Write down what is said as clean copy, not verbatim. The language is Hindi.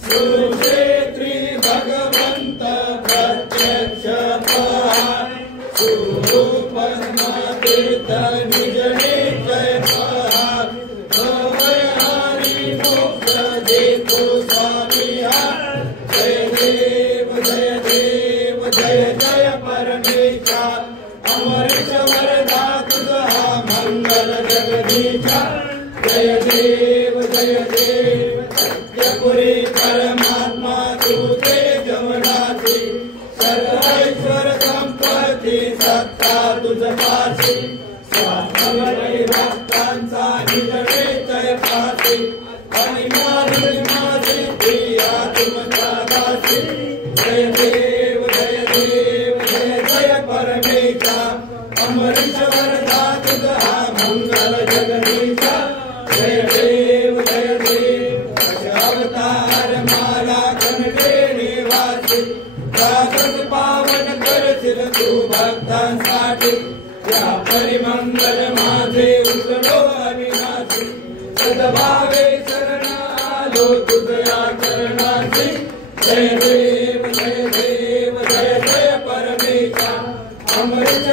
सुक्षेत्री भगवंत प्रत्यक्ष तीर्थ निज निश्चय हरि मुक्त देखो स्वामी जय देव जय देव जय जय परमेशा अमृत वरदा तुझा मंगल जगदीशा जय देव सत्यपुरी परमात्मा तुझे जमनासी सर्वेश्वर संपत्ती सत्ता तुझ पासी स्वामी भक्तांचा निज निश्चय पासी अनिमासी प्रिया तुमचा दासी जय देव जय जय परमेशा अमृत वरदा तुझा मंगल जगदीशा जय देव अवतार माला खंडे निवासी दासस पावन करशील तू भक्तांसाठी या परिमंगल माझे उतरो अविनाशी सद्भावे शरण आलो तुझ्या चरणासी जय देव जय जय परमेशा अमृत